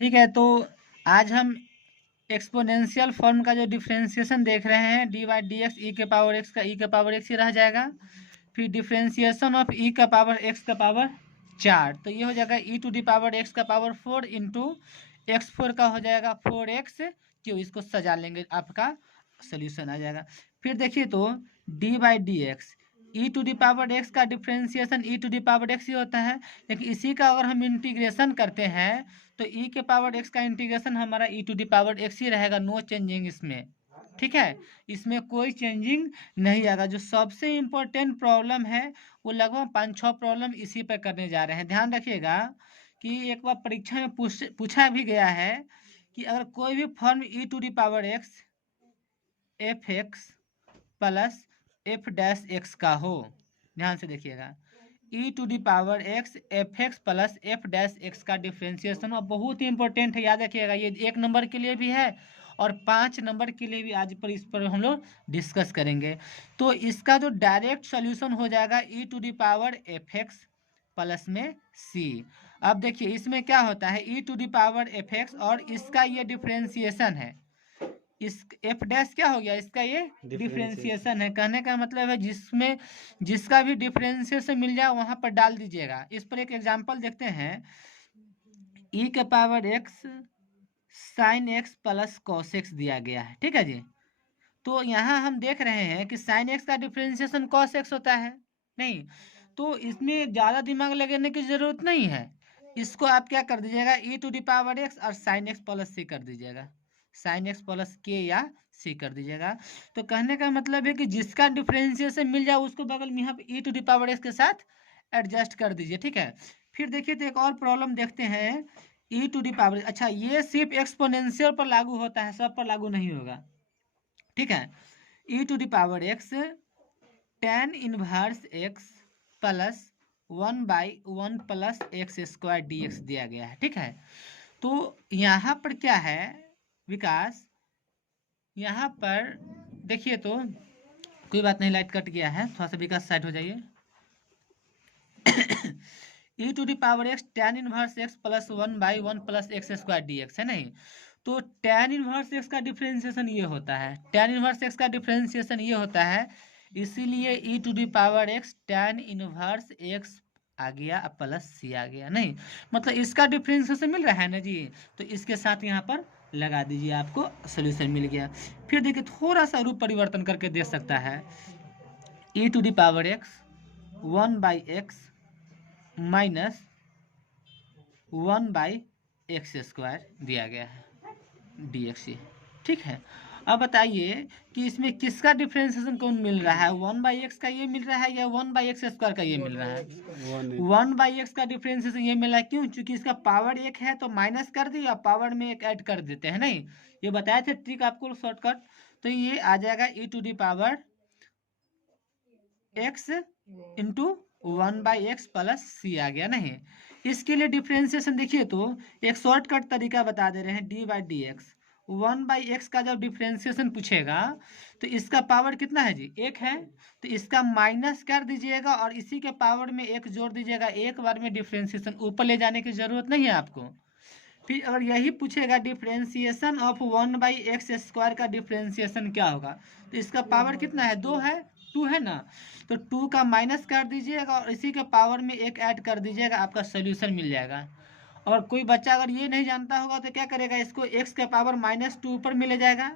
ठीक है, तो आज हम एक्सपोनेंशियल फॉर्म का जो डिफरेंशिएशन देख रहे हैं, डी बाई डी एक्स ई के पावर एक्स का ई के पावर एक्स ही रह जाएगा। फिर डिफरेंशिएशन ऑफ ई का पावर एक्स का पावर 4, तो ये हो जाएगा e to the power x का पावर 4 इंटू एक्स फोर का हो जाएगा 4x क्यों, इसको सजा लेंगे, आपका सोल्यूशन आ जाएगा। फिर देखिए तो d by d x e to the power x का differentiation e to the power x ही होता है, लेकिन इसी का अगर हम इंटीग्रेशन करते हैं तो ई के पावर एक्स का इंटीग्रेशन हमारा ई टू डी पावर एक्स ही रहेगा, नो चेंजिंग इसमें। ठीक है, इसमें कोई चेंजिंग नहीं आएगा। जो सबसे इम्पोर्टेंट प्रॉब्लम है वो लगभग 5-6 प्रॉब्लम इसी पर करने जा रहे हैं। ध्यान रखिएगा कि एक बार परीक्षा में पूछा भी गया है कि अगर कोई भी form e to the power x f x plus f dash x का हो, ध्यान से देखिएगा, e to the power x f x plus f dash x का डिफ्रेंसिएशन बहुत ही इंपॉर्टेंट है, याद रखिएगा। ये 1 नंबर के लिए भी है और 5 नंबर के लिए भी आज पर इस पर हम लोग डिस्कस करेंगे। तो इसका जो डायरेक्ट सोल्यूशन हो जाएगा e to the power f x plus में सी। अब देखिए इसमें क्या होता है, e to the power f x और इसका ये डिफ्रेंसिएशन है, इस एफ डैश क्या हो गया, इसका ये डिफरेंशिएशन है। कहने का मतलब है जिसमें जिसका भी डिफरेंशिएशन मिल जाए वहां पर डाल दीजिएगा। इस पर एक एग्जांपल देखते हैं, ई के power x sine x plus cos x दिया गया है। ठीक है जी, तो यहाँ हम देख रहे हैं कि साइन एक्स का डिफरेंशिएशन कॉस एक्स होता है, नहीं तो इसमें ज़्यादा दिमाग लगाने की जरूरत नहीं है। इसको आप क्या कर दीजिएगा, ई टू दी पावर एक्स और साइन एक्स प्लस सी कर दीजिएगा, साइन एक्स प्लस के या सी कर दीजिएगा। तो कहने का मतलब है कि जिसका डिफरेंशिएशन मिल जाए उसको बगल में यहाँ पे ई टू दी पावर एक्स के साथ एडजस्ट कर दीजिए। ठीक है, फिर देखिए तो एक और प्रॉब्लम देखते हैं, ई टू दी पावर, अच्छा ये सिर्फ एक्सपोनेंशियल पर लागू होता है, सब पर लागू नहीं होगा। ठीक है, e to the power x tan inverse x plus 1/1 plus x square d x दिया गया है। ठीक है, तो यहाँ पर क्या है विकास, यहाँ पर देखिए तो कोई बात नहीं, लाइट कट गया है, थोड़ा सा विकास साइड हो जाइए। E to the power x tan inverse x plus 1/1 plus x square d x है, नहीं तो tan इनवर्स एक्स का डिफरेंशिएशन ये होता है, tan इनवर्स एक्स का डिफरेंशिएशन ये होता है, इसीलिए e to the power x tan inverse x आ गया प्लस सी आ गया, नहीं मतलब इसका डिफरेंशिएशन मिल रहा है ना जी, तो इसके साथ यहाँ पर लगा दीजिए, आपको सोल्यूशन मिल गया। फिर देखिए थोड़ा सा रूप परिवर्तन करके दे सकता है, e to the power x 1/x minus 1/x square दिया गया है डी एक्स। ठीक है, अब बताइए कि इसमें किसका डिफरेंशिएशन कौन मिल रहा है, 1/x का ये मिल रहा है या 1/x स्क्वायर का ये मिल रहा है, 1/x का डिफरेंशिएशन ये मिला, क्यों, क्योंकि इसका पावर 1 है तो माइनस कर दिया, पावर में 1 ऐड कर देते हैं, नहीं ये बताए थे ट्रिक आपको शॉर्टकट। तो ये आ जाएगा e to the power x into 1/x plus c आ गया, नहीं इसके लिए डिफरेंशिएशन देखिए तो एक शॉर्टकट तरीका बता दे रहे हैं, D by d x 1/x का जब डिफरेंशिएशन पूछेगा तो इसका पावर कितना है जी, 1 है, तो इसका माइनस कर दीजिएगा और इसी के पावर में 1 जोड़ दीजिएगा, एक बार में डिफरेंशिएशन, ऊपर ले जाने की जरूरत नहीं है आपको। फिर अगर यही पूछेगा डिफरेंशिएशन ऑफ 1/x स्क्वायर का डिफरेंशिएशन क्या होगा, तो इसका पावर कितना है, 2 है, 2 है ना, तो 2 का माइनस कर दीजिएगा और इसी के पावर में 1 ऐड कर दीजिएगा, आपका सोल्यूशन मिल जाएगा। और कोई बच्चा अगर ये नहीं जानता होगा तो क्या करेगा, इसको x का पावर -2 ऊपर में ले जाएगा,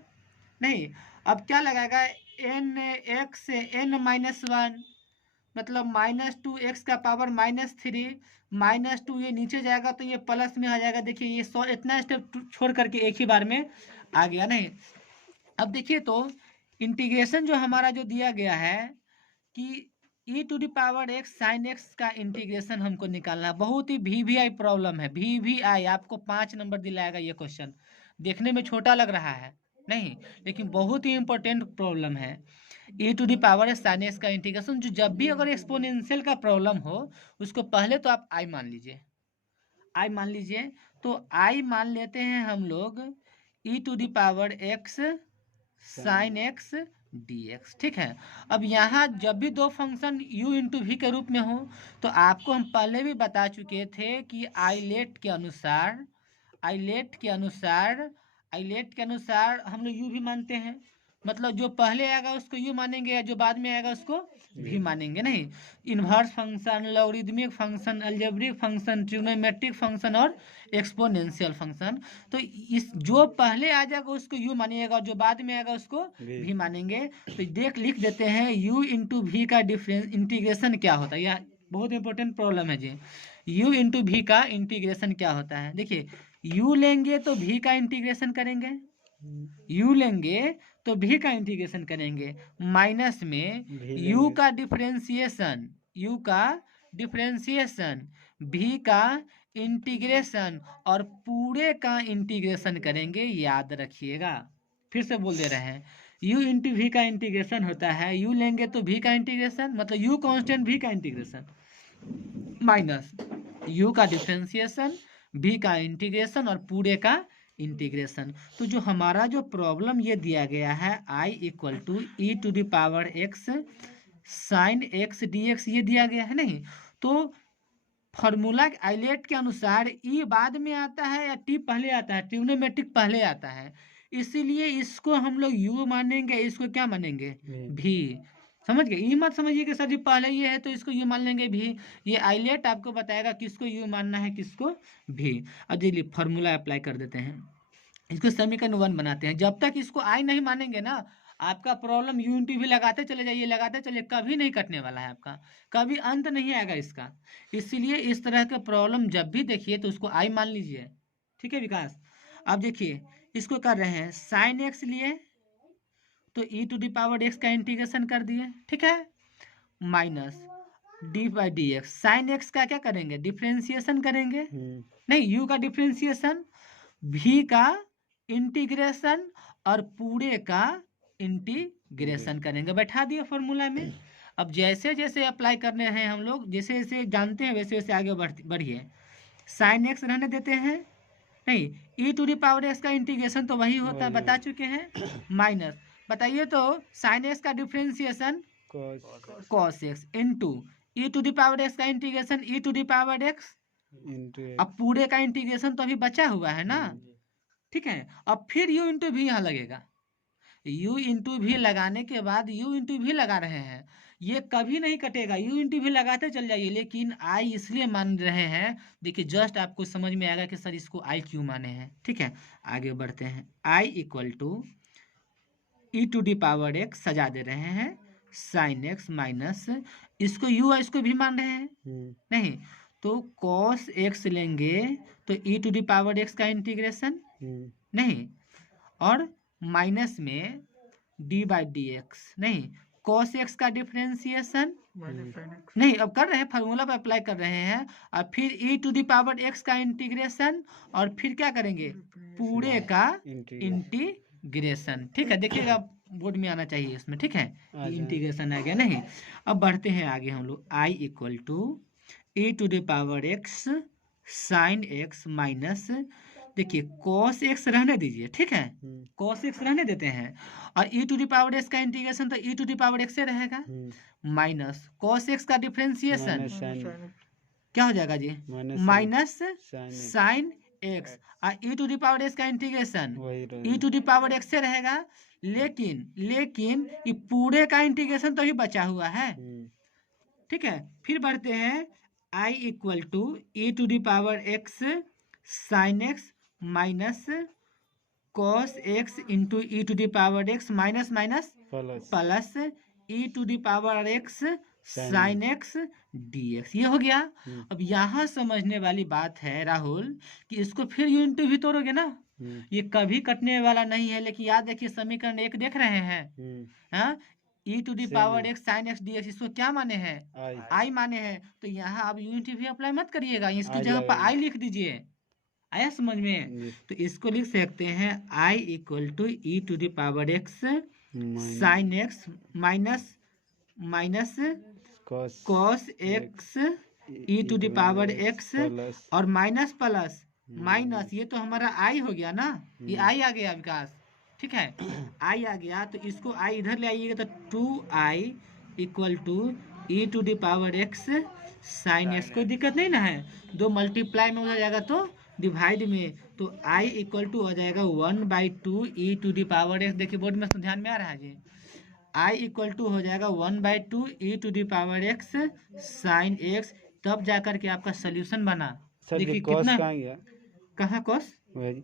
नहीं अब क्या लगाएगा, n(x) n-1 मतलब -2x का पावर -3 -2 ये नीचे जाएगा तो ये प्लस में आ जाएगा। देखिए ये इतना स्टेप छोड़ करके एक ही बार में आ गया, नहीं अब देखिए तो इंटीग्रेशन जो हमारा जो दिया गया है कि e to the power x sine x का इंटीग्रेशन हमको निकालना है, बहुत ही वीवीआई प्रॉब्लम है, वीवीआई आपको 5 नंबर दिलाएगा ये क्वेश्चन, देखने में छोटा लग रहा है नहीं, लेकिन बहुत ही इंपॉर्टेंट प्रॉब्लम है। E to the power sine x का इंटीग्रेशन, जो जब भी अगर एक्सपोनेंशियल का प्रॉब्लम हो उसको पहले तो आप आई मान लीजिए, आई मान लीजिए, तो आई मान लेते हैं हम लोग e to the power x sine x d x. ठीक है, अब यहाँ जब भी दो फंक्शन u इंटू वी के रूप में हो तो आपको हम पहले भी बता चुके थे कि आइलेट के अनुसार आइलेट के अनुसार हम लोग यू भी मानते हैं, मतलब जो पहले आएगा उसको यू मानेंगे या जो बाद में आएगा उसको भी मानेंगे। नहीं, inverse function, logarithmic function, algebraic function, trigonometric function और एक्सपोनेंशियल फंक्शन, तो इस जो पहले आ जाएगा उसको यू मानिएगा और जो बाद में आएगा उसको भी मानेंगे। तो लिख देते हैं u इंटू वी का डिफरेंस इंटीग्रेशन क्या होता है। यह बहुत इंपॉर्टेंट प्रॉब्लम है जी। u इंटू वी का इंटीग्रेशन क्या होता है। देखिए, u लेंगे तो v का इंटीग्रेशन करेंगे, u लेंगे तो v का इंटीग्रेशन करेंगे, माइनस में u का डिफरेंशिएशन v का इंटीग्रेशन और पूरे का इंटीग्रेशन करेंगे। याद रखिएगा, फिर से बोल दे रहे हैं, u इंटू वी का इंटीग्रेशन होता है, u लेंगे तो v का इंटीग्रेशन, मतलब u कांस्टेंट v का इंटीग्रेशन, माइनस u का डिफरेंशिएशन, v का इंटीग्रेशन और पूरे का इंटीग्रेशन। तो जो हमारा जो प्रॉब्लम ये दिया गया है i equal to e to the power x sine x d x, ये दिया गया है। नहीं तो फॉर्मूला आइलेट के अनुसार ई बाद में आता है या टी पहले आता है, ट्रिग्नोमेट्रिक पहले आता है, इसीलिए इसको हम लोग यू मानेंगे, इसको क्या मानेंगे भी। समझ गए, ये मत समझिए कि सर जी पहले ये है तो इसको यू मान लेंगे भी। ये आइलेट आपको बताएगा किसको यू मानना है किसको भी। अब चलिए फॉर्मूला अप्लाई कर देते हैं, इसको समीकरण 1 बनाते हैं। जब तक इसको आई नहीं मानेंगे ना, आपका प्रॉब्लम यू इंटू भी लगाते चले जाइए, लगाते चलिए, कभी नहीं कटने वाला है आपका, कभी अंत नहीं आएगा इसका। इसीलिए इस तरह के प्रॉब्लम जब भी देखिए तो उसको आई मान लीजिए। ठीक है विकास। अब देखिए इसको कर रहे हैं साइन एक्स लिए तो e to the power x का इंटीग्रेशन कर दिए, ठीक है, minus D by d x. Sine x का क्या करेंगे, डिफ्रेंसिएशन करेंगे, नहीं यू का डिफ्रेंसिएशन, भी का इंटीग्रेशन और पूरे का इंटीग्रेशन करेंगे, बैठा दिए फॉर्मूला में। अब जैसे जैसे अप्लाई करने हैं हम लोग, जैसे जैसे जानते हैं वैसे वैसे आगे बढ़िए। साइन एक्स रहने देते हैं, नहीं ई टू दी पावर एक्स का इंटीग्रेशन तो वही होता है, बता चुके हैं, माइनस बताइए तो साइन एक्स का differentiation cos x into e to the power x का integration e to the power x, अब पूरे का इंटीग्रेशन तो अभी बचा हुआ है ना, ठीक है। अब फिर u इंटू भी यहाँ लगेगा, u इंटू भी लगाने के बाद u इंटू भी लगा रहे हैं, ये कभी नहीं कटेगा, u इंटू भी लगाते चल जाइए। लेकिन i इसलिए मान रहे हैं, देखिए जस्ट आपको समझ में आएगा कि सर इसको i क्यों माने हैं। ठीक है, आगे बढ़ते हैं। i equal to e to the power x सजा दे रहे हैं साइन एक्स माइनस, इसको u और इसको भी मान रहे हैं, नहीं तो cos x लेंगे तो e to the power x का इंटीग्रेशन, नहीं और माइनस में डी बाई डी एक्स, नहीं cos x का डिफरेंशिएशन, नहीं अब कर रहे हैं फार्मूला पर अप्लाई कर रहे हैं, और फिर ई टू दी पावर एक्स का इंटीग्रेशन और फिर क्या करेंगे पूरे का इंटीग्रेशन। ठीक है, देखिएगा बोर्ड में आना चाहिए इसमें, ठीक है, इंटीग्रेशन आ गया। नहीं अब बढ़ते हैं आगे हम लोग, i equal to e to the power x sine x minus, देखिए cos x रहने दीजिए, ठीक है, cos x रहने देते हैं, और e to the power x का इंटीग्रेशन तो e to the power x से रहेगा, माइनस cos x का डिफरेंशिएशन क्या हो जाएगा जी, माइनस साइन एक्स, और e to the power x का integration e to the power x से रहेगा, लेकिन ये पूरे का इंटीग्रेशन तो ही बचा हुआ है। ठीक है, फिर बढ़ते हैं, i equal to e to the power x sine x minus cos x into e to the power x minus minus plus e to the power x sine x d x, ये हो गया। अब यहाँ समझने वाली बात है राहुल कि इसको फिर यू इंटू भी तोड़ोगे ना, ये कभी कटने वाला नहीं है। लेकिन याद देखिए समीकरण 1 देख रहे हैं, हाँ e to the power x sine x d x, इसको क्या माने हैं, आई माने हैं, तो यहाँ आप यूनिटी भी अप्लाई मत करिएगा, इसकी जगह पर आई लिख दीजिए। आया समझ में, तो इसको लिख सकते हैं i equal to e to the power x sine x minus minus cos x e to the power x और माइनस प्लस माइनस, ये तो हमारा आई हो गया ना, ये आई आ गया विकास, ठीक है, आई आ गया, तो इसको आई इधर ले आइएगा तो 2i equal to e to the power x sine x, कोई दिक्कत नहीं ना है, 2 मल्टीप्लाई में हो जाएगा तो डिवाइड में तो आई इक्वल टू हो जाएगा 1/2 e to the power x. देखिए बोर्ड में तो ध्यान में आ रहा है जी। आई इक्वल टू हो जाएगा 1/2 e to the power x sine x, तब जाकर के आपका सोल्यूशन बना। सर देखिए ये कॉस कितना, कहाँ गया? कहाँ कॉस, वही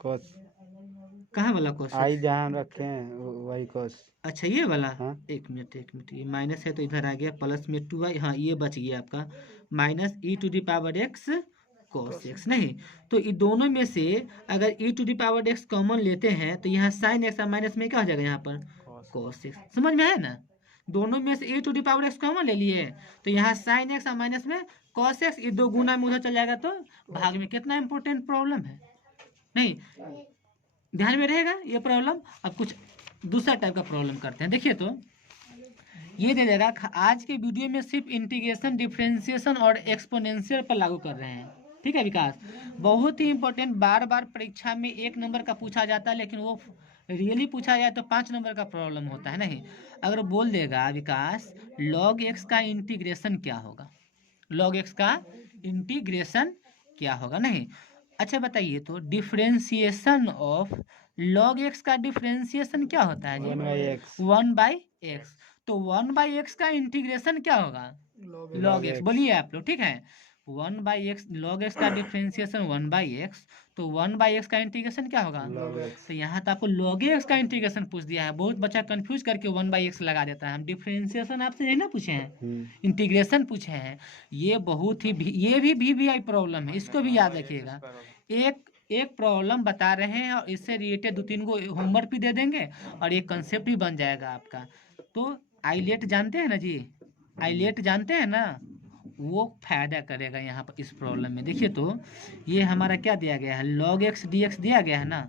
कॉस, कहाँ वाला कॉस? आई जहाँ हम रखे हैं वही कॉस। अच्छा ये वाला, हाँ एक मिनट, ये माइनस है तो इधर आ गया, प्लस में 2i, हाँ ये बच गया आपका minus e to the power x cos x. नहीं तो ये दोनों में से अगर e to the power x common लेते हैं तो यहाँ साइन एक्स और माइनस में क्या हो जाएगा यहाँ पर कॉस एक्स। समझ में है ना, दोनों में से e to the power x common ले लिए तो यहाँ साइन एक्स और माइनस में कॉस एक्स, ये दो गुना में उधर चल जाएगा तो भाग में। कितना इंपॉर्टेंट प्रॉब्लम है, नहीं ध्यान में रहेगा ये प्रॉब्लम। अब कुछ दूसरा टाइप का प्रॉब्लम करते हैं। देखिए तो ये दे देगा, आज के वीडियो में सिर्फ इंटीग्रेशन, डिफरेंशिएशन और एक्सपोनेंशियल पर लागू कर रहे हैं। ठीक है विकास, बहुत ही इंपॉर्टेंट, बार बार परीक्षा में 1 नंबर का पूछा जाता है, लेकिन वो रियली पूछा जाए तो 5 नंबर का प्रॉब्लम होता है। नहीं अगर बोल देगा विकास लॉग एक्स का इंटीग्रेशन क्या होगा, लॉग एक्स का इंटीग्रेशन क्या होगा। नहीं अच्छा बताइए तो डिफरेंशिएशन ऑफ लॉग एक्स का डिफरेंशिएशन क्या होता है जी? 1/x। 1/x। तो 1/x का इंटीग्रेशन क्या होगा? Log x. बोलिए आप लोग, ठीक है। 1/x, लॉग एक्स का डिफरेंशिएशन 1/x, तो 1/x का इंटीग्रेशन क्या होगा? log x। तो यहाँ तो आपको log x का इंटीग्रेशन पूछ दिया है, बहुत बच्चा कंफ्यूज करके 1/x लगा देता है। हम डिफरेंशिएशन आपसे यही ना पूछे हैं, इंटीग्रेशन पूछे हैं। ये बहुत ही ये भी VBI प्रॉब्लम है, इसको भी याद रखिएगा। एक प्रॉब्लम बता रहे हैं और इससे रिलेटेड 2-3 को होमवर्क भी दे देंगे और एक कंसेप्ट भी बन जाएगा आपका। तो आइलेट जानते हैं ना जी, आइलेट जानते हैं ना, वो फायदा करेगा यहाँ पर इस प्रॉब्लम में। देखिए तो ये हमारा क्या दिया गया है, log x dx दिया गया है ना।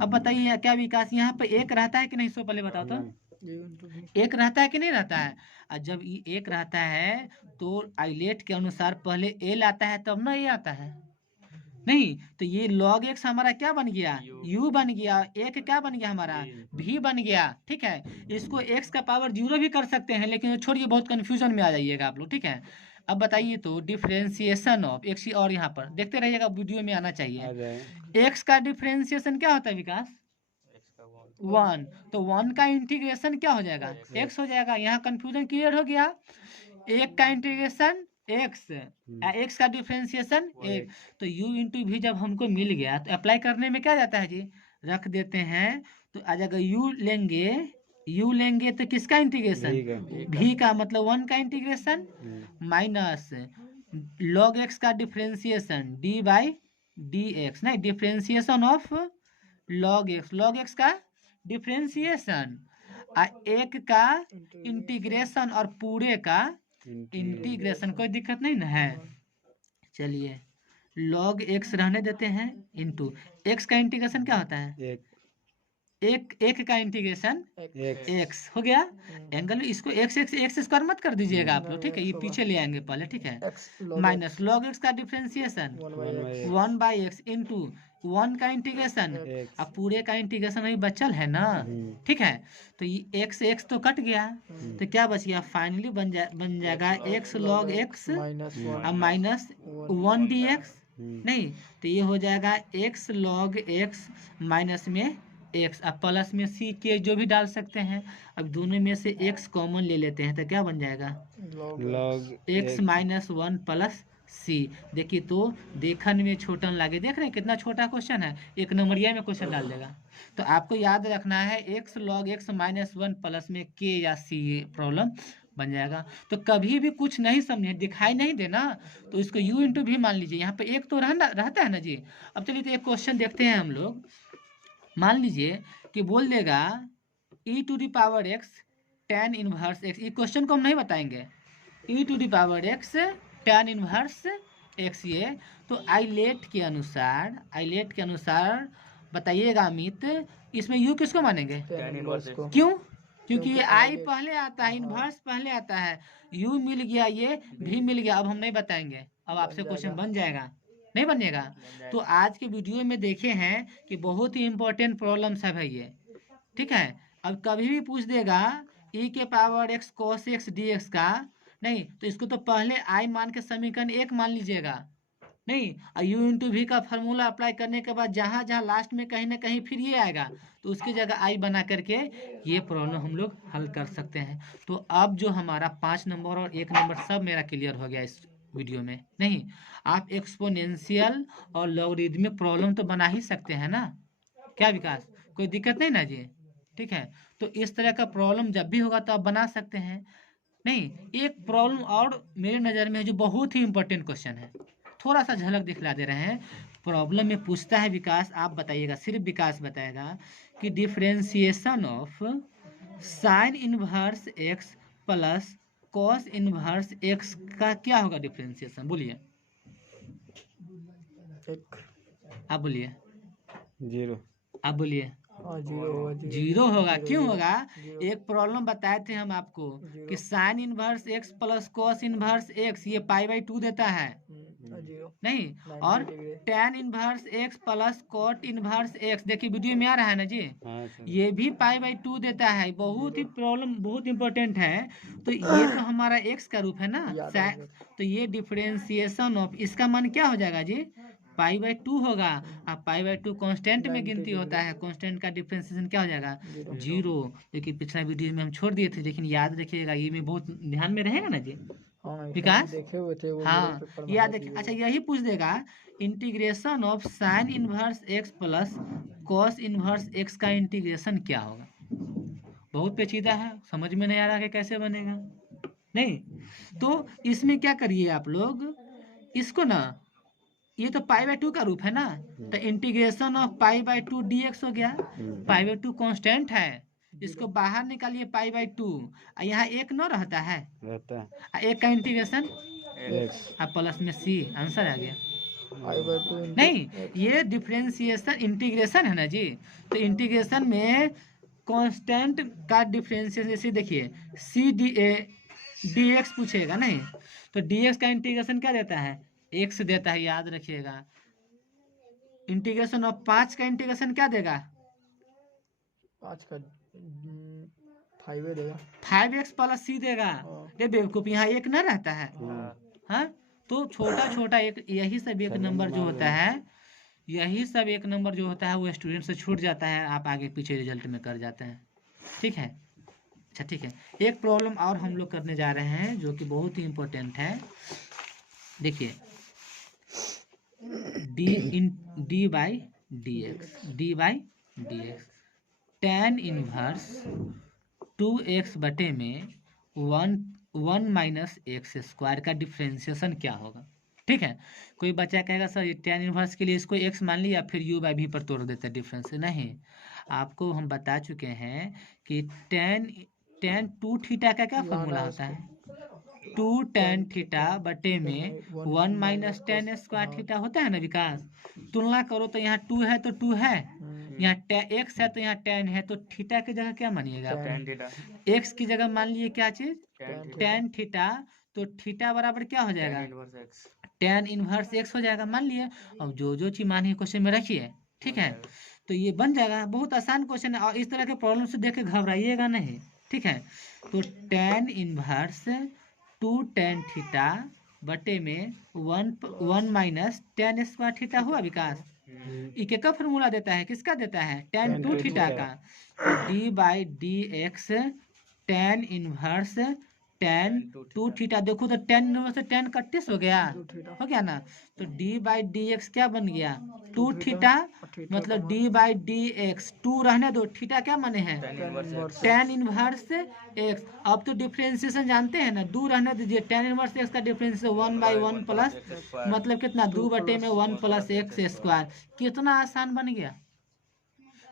अब बताइए क्या विकास यहाँ पे एक रहता है कि नहीं, सो पहले बताओ तो। एक रहता है कि नहीं रहता है? और जब ये एक रहता है तो आइलेट के अनुसार पहले एल आता है तब ना ये आता है। नहीं तो ये log x हमारा क्या बन गया, u बन गया, एक क्या बन गया हमारा v बन गया। ठीक है, इसको x का पावर 0 भी कर सकते हैं, लेकिन छोड़िए बहुत कंफ्यूजन में आ जाइएगा आप लोग। ठीक है, अब बताइए तो डिफरेंशिएशन ऑफ एक्स, और यहाँ पर देखते रहिएगा, वीडियो में आना चाहिए। एक्स का डिफरेंशिएशन क्या होता है विकास? 1। तो 1 का इंटीग्रेशन क्या हो जाएगा? x हो जाएगा। यहाँ कंफ्यूजन क्लियर हो गया। एक का इंटीग्रेशन x, x का डिफरेंशिएशन 1। तो u इंटू भी जब हमको मिल गया तो अप्लाई करने में क्या जाता है जी, रख देते हैं। तो आ जाएगा u लेंगे तो किसका इंटीग्रेशन? v का, मतलब 1 का इंटीग्रेशन माइनस log x का डिफरेंशिएशन d/dx। नहीं डिफरेंशिएशन ऑफ log x का डिफरेंशिएशन, एक का इंटीग्रेशन और पूरे का इंटीग्रेशन। कोई दिक्कत नहीं ना है। चलिए log x रहने देते हैं, इंटू x का इंटीग्रेशन क्या होता है? एक का इंटीग्रेशन x हो गया। एंगल इसको x स्क्वायर मत कर दीजिएगा आप लोग, ठीक है, ये पीछे ले आएंगे पहले। ठीक है, माइनस log x का डिफरेंशिएशन 1/x इंटू 1 का इंटीग्रेशन, अब पूरे का इंटीग्रेशन अभी बचल है ना। ठीक है, तो ये x तो कट गया, तो क्या बच गया? फाइनली बन जाएगा x log x अब माइनस 1 dx। नहीं तो ये हो जाएगा x log x माइनस में x, अब प्लस में c के जो भी डाल सकते हैं। अब दोनों में से x कॉमन ले लेते हैं तो क्या बन जाएगा? log x minus 1 plus c। देखिए तो देखने में छोटा लगे, देख रहे हैं कितना छोटा क्वेश्चन है, 1 नंबरिया में क्वेश्चन डाल देगा। तो आपको याद रखना है x log x minus 1 plus में k या c प्रॉब्लम बन जाएगा। तो कभी भी कुछ नहीं समझे, दिखाई नहीं देना तो इसको u इंटू भी मान लीजिए, यहाँ पे एक तो रहता है ना जी। अब चलिए तो एक क्वेश्चन देखते हैं हम लोग। मान लीजिए कि बोल देगा e to the power x tan inverse x, ये क्वेश्चन को हम नहीं बताएंगे, e to the power x tan inverse x। ये तो आइलेट के अनुसार बताइएगा अमित, इसमें u किसको मानेंगे? क्यों? क्योंकि ये i पहले आता है, इनवर्स पहले आता है, u मिल गया, ये भी मिल गया। अब हम नहीं बताएंगे, अब आपसे क्वेश्चन बन जाएगा, नहीं बनेगा। तो आज के वीडियो में देखे हैं कि बहुत ही इंपॉर्टेंट प्रॉब्लम सब है ये। ठीक है, अब कभी भी पूछ देगा e के power x cos x dx का, नहीं तो इसको तो पहले i मान के समीकरण 1 मान लीजिएगा, नहीं, यू इंटू वी का फार्मूला अप्लाई करने के बाद जहाँ जहाँ लास्ट में कहीं ना कहीं फिर ये आएगा, तो उसकी जगह आई बना करके ये प्रॉब्लम हम लोग हल कर सकते हैं। तो अब जो हमारा 5 नंबर और 1 नंबर सब मेरा क्लियर हो गया इस वीडियो में। नहीं, आप एक्सपोनेंशियल और लॉगरिदमिक प्रॉब्लम तो बना ही सकते हैं ना, क्या विकास, कोई दिक्कत नहीं ना जी? ठीक है, तो इस तरह का प्रॉब्लम जब भी होगा तो आप बना सकते हैं। नहीं, एक प्रॉब्लम और मेरे नज़र में है जो बहुत ही इंपॉर्टेंट क्वेश्चन है, थोड़ा सा झलक दिखला दे रहे हैं। प्रॉब्लम में पूछता है विकास, आप बताइएगा, सिर्फ विकास बताएगा कि differentiation of sine inverse x plus cos inverse x का क्या होगा डिफरेंशिएशन, बोलिए, आप बोलिए, 0। आप बोलिए। जीरो होगा, क्यों होगा? एक प्रॉब्लम बताए थे हम आपको कि sine inverse x plus cos inverse x ये π/2 देता है, नहीं, और tan inverse x plus cot inverse x, देखिए वीडियो में आ रहा है ना जी, हाँ सर। ये भी π/2 देता है। बहुत ही प्रॉब्लम बहुत इंपॉर्टेंट है। तो ये तो हमारा एक्स का रूप है ना, तो ये डिफरेंशिएशन ऑफ इसका मान क्या हो जाएगा जी, π/2 होगा। अब π/2 कांस्टेंट में गिनती होता है, कांस्टेंट का डिफरेंशिएशन क्या हो जाएगा, 0। देखिए पिछला वीडियो में हम छोड़ दिए थे, लेकिन याद रखिएगा, ये में बहुत ध्यान में रहेगा ना जी विकास। देखे हुए थे वो हाँ, याद देखिए, अच्छा यही पूछ देगा integration of sine inverse x plus cos inverse x का इंटीग्रेशन क्या होगा। बहुत पेचीदा है, समझ में नहीं आ रहा कि कैसे बनेगा। नहीं, तो इसमें क्या करिए आप लोग, इसको ना, ये तो π/2 का रूप है ना, तो इंटीग्रेशन ऑफ π/2 dx हो गया। π/2 कांस्टेंट है, इसको बाहर निकालिए π/2, यहाँ एक न रहता है, रहता है एक का इंटीग्रेशन x। अब प्लस में सी, आंसर आ गया। नहीं, ये डिफरेंशिएशन इंटीग्रेशन है ना जी, तो इंटीग्रेशन में कांस्टेंट का डिफरेंशिएशन, जैसे देखिए सी डी एक्स पूछेगा, नहीं तो dx का इंटीग्रेशन क्या देता है, एक्स देता है, याद रखिएगा। इंटीग्रेशन ऑफ 5 का इंटीग्रेशन क्या देगा, 5 का 5 देगा, 5x प्लस सी देगा। ये बेवकूफ, यहाँ एक ना रहता है, हाँ, तो छोटा छोटा एक, यही सब एक नंबर जो होता है, यही सब एक नंबर जो होता है वो स्टूडेंट से छूट जाता है, आप आगे पीछे रिजल्ट में कर जाते हैं। ठीक है, अच्छा ठीक है, एक प्रॉब्लम और हम लोग करने जा रहे हैं जो कि बहुत ही इम्पोर्टेंट है। देखिए D by d x tan inverse 2x बटे में 1 माइनस एक्स स्क्वायर का डिफरेंशिएशन क्या होगा। ठीक है, कोई बच्चा कहेगा सर ये tan इनवर्स के लिए इसको x मान लिया फिर u बाई v पर तोड़ देते हैं डिफरेंस, नहीं, आपको हम बता चुके हैं कि tan 2 थीटा का क्या फॉर्मूला होता है, 2 tan थीटा बटे में 1 माइनस tan स्क्वायर थीटा होता है ना विकास। तुलना करो तो यहाँ 2 है तो 2 है, यहाँ x है तो यहाँ tan है, तो थीटा की जगह क्या मानिएगा, x की जगह मान लिए क्या चीज, tan थीटा, तो थीटा बराबर क्या हो जाएगा, tan इनवर्स x हो जाएगा, मान लिए। अब जो चीज मानी क्वेश्चन में रखिए, ठीक है, तो ये बन जाएगा। बहुत आसान क्वेश्चन है, और इस तरह के प्रॉब्लम से देख के घबराइएगा नहीं, ठीक है। तो tan इनवर्स 2 tan थीटा बटे में 1 माइनस tan स्क्वायर थीटा हुआ विकास। इके का फॉर्मूला देता है, किसका देता है, tan 2 थीटा का, D by d x tan inverse tan 2 theta. देखो तो tan इनवर्स से tan 31 हो गया ना, तो d बाई डी एक्स क्या बन गया, 2 थीटा, मतलब d बाई डी एक्स, 2 रहने दो, थीटा क्या माने हैं, tan इनवर्स x। अब तो डिफरेंशिएशन जानते हैं ना, 2 रहने दीजिए, tan इनवर्स x का डिफरेंशिएशन 1 बाई 1 प्लस, मतलब कितना, 2 बटे में 1 प्लस एक्स स्क्वायर। कितना आसान बन गया,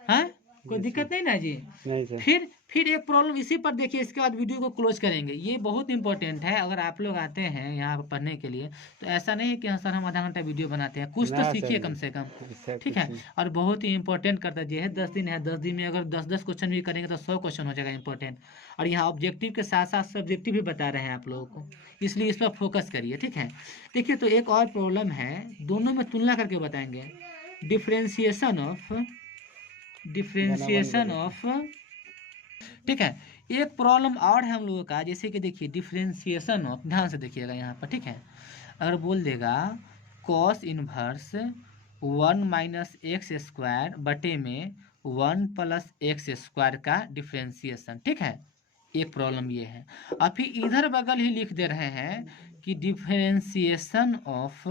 हाँ, कोई दिक्कत नहीं ना जी। नहीं सर। फिर एक प्रॉब्लम इसी पर देखिए, इसके बाद वीडियो को क्लोज करेंगे। ये बहुत इंपॉर्टेंट है, अगर आप लोग आते हैं यहाँ पर पढ़ने के लिए तो ऐसा नहीं है कि हाँ सर हम आधा घंटा वीडियो बनाते हैं, कुछ तो ना सीखिए सर, कम से कम, सर ठीक है। और बहुत ही इंपॉर्टेंट करता है, 10 दिन है, 10 दिन में अगर 10 क्वेश्चन भी करेंगे तो 100 क्वेश्चन हो जाएगा इंपॉर्टेंट। और यहाँ ऑब्जेक्टिव के साथ साथ सब्जेक्टिव भी बता रहे हैं आप लोगों को, इसलिए इस पर फोकस करिए, ठीक है। देखिए तो एक और प्रॉब्लम है, दोनों में तुलना करके बताएंगे। डिफरेंशिएशन ऑफ, ठीक है। एक प्रॉब्लम और है हम लोगों का, जैसे कि देखिए डिफरेंशिएशन ऑफ, ध्यान से देखिएगा यहाँ पर, ठीक है। अगर बोल देगा cos inverse 1 minus x square बटे में 1 प्लस एक्स स्क्वायर का डिफ्रेंसिएशन। ठीक है, एक प्रॉब्लम ये है। अब फिर इधर बगल ही लिख दे रहे हैं कि differentiation of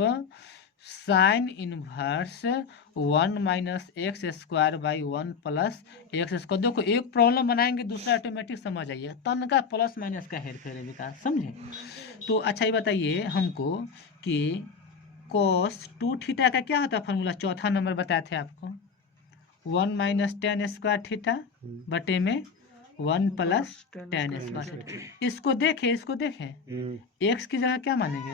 sine inverse 1 minus x square by 1 plus x square. देखो एक प्रॉब्लम बनाएंगे, दूसरा ऑटोमेटिक समझ आइए, तन का प्लस माइनस का हेर फेर है विकास, समझे? तो अच्छा ये बताइए हमको कि cos 2 थीटा का क्या होता है फॉर्मूला, चौथा नंबर बताए थे आपको, 1 माइनस टेन स्क्वायर थीटा बटे में 1 प्लस टेन स्क्वायर। इसको देखें, इसको देखें, एक्स की जगह क्या मानेंगे,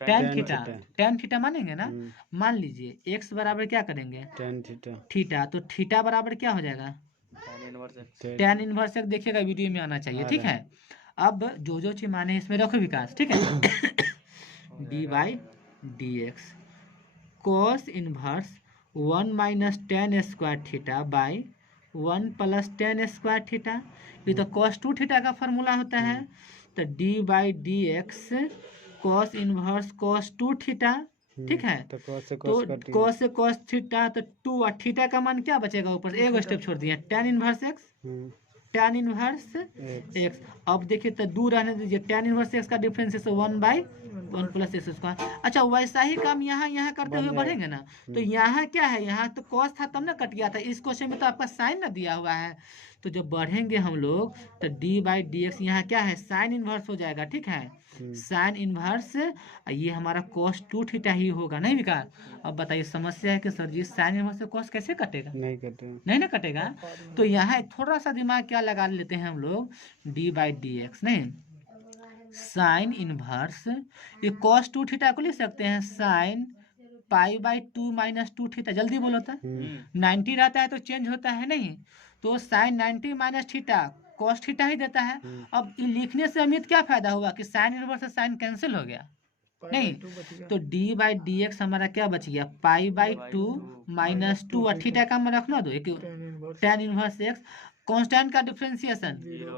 टेन थीटा, टेन थीटा मानेंगे ना। मान लीजिए एक्स बराबर क्या करेंगे, टेन थीटा, थीटा, तो थीटा बराबर क्या हो जाएगा, टेन इनवर्स एक्स। देखिएगा वीडियो में आना चाहिए। ठीक है, अब जो जो चीज माने इसमें रखो विकास। ठीक है, D by d x cos inverse 1 minus ten square theta by 1 plus ten square theta. ये तो cos 2 थीटा का फॉर्मूला होता है। तो d by d x cos inverse cos 2 theta. ठीक है, तो cos से तो cos कट गया। cos से cos थीटा, तो 2 और थीटा का मान क्या बचेगा ऊपर से, एक स्टेप छोड़ दिया, tan inverse x, tan inverse x. अब देखिए तो दूर रहने दीजिए, tan इनवर्स एक्स का डिफरेंस है 1 बाई 1 प्लस एक्स स्क्वायर। अच्छा वैसा ही काम यहाँ करते हुए बढ़ेंगे ना, तो यहाँ क्या है, यहाँ तो cos था तब ना कट गया था, इस क्वेश्चन में तो आपका साइन ना दिया हुआ है। तो जब बढ़ेंगे हम लोग तो डी बाई डी एक्स यहाँ क्या है, साइन इनवर्स हो जाएगा। ठीक है, साइन इनवर्स, ये हमारा cos 2 थीटा ही होगा, नहीं विकास? अब बताइए समस्या है कि सर जी साइन इनवर्स से cos कैसे कटेगा, नहीं कटेगा, नहीं ना कटेगा। तो यहाँ थोड़ा सा दिमाग क्या लगा लेते हैं हम लोग, डी बाई डी एक्स नहीं, साइन इनवर्स, ये cos 2 थीटा को लिख सकते हैं sine pi by 2 minus 2 theta. जल्दी बोलो तो 90 रहता है तो चेंज होता है नहीं, तो sine 90 minus theta cos theta ही देता है। अब ये लिखने से अमित क्या फायदा हुआ कि साइन इनवर्स से साइन कैंसिल हो गया नहीं, तो डी बाई डी एक्स हमारा क्या बच गया, पाई बाई 2 माइनस 2 और थीटा का मैं रखना दो, एक टेन इनवर्स एक्स। कांस्टेंट का डिफरेंशिएशन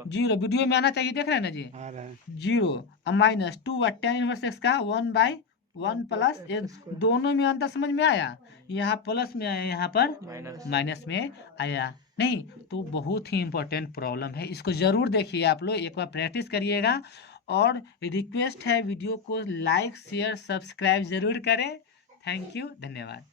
0, वीडियो में आना चाहिए, देख रहे हैं ना जी, आ रहा है 0 माइनस 2 और टेन इनवर्स एक्स का 1 बाई 1 प्लस एक्स। दोनों में अंतर समझ में आया, यहाँ प्लस में आया, यहाँ पर माइनस में आया नहीं। तो बहुत ही इंपॉर्टेंट प्रॉब्लम है, इसको जरूर देखिए आप लोग, एक बार प्रैक्टिस करिएगा। और रिक्वेस्ट है वीडियो को लाइक शेयर सब्सक्राइब जरूर करें। थैंक यू, धन्यवाद।